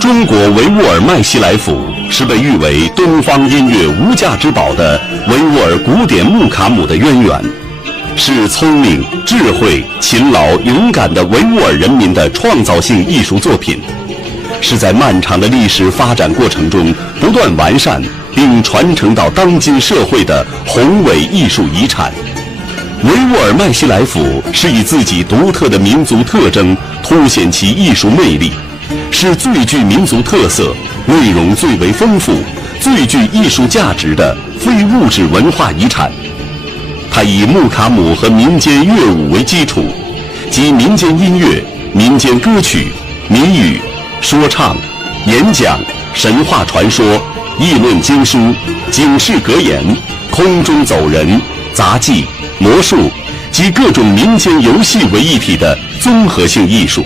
中国维吾尔麦西来府是被誉为东方音乐无价之宝的维吾尔古典木卡姆的渊源，是聪明、智慧、勤劳、勇敢的维吾尔人民的创造性艺术作品，是在漫长的历史发展过程中不断完善并传承到当今社会的宏伟艺术遗产。维吾尔麦西来府是以自己独特的民族特征凸显其艺术魅力，是最具民族特色、内容最为丰富、最具艺术价值的非物质文化遗产。它以木卡姆和民间乐舞为基础，集民间音乐、民间歌曲、谜语、说唱、演讲、神话传说、议论经书、警示格言、空中走人、杂技、魔术及各种民间游戏为一体的综合性艺术。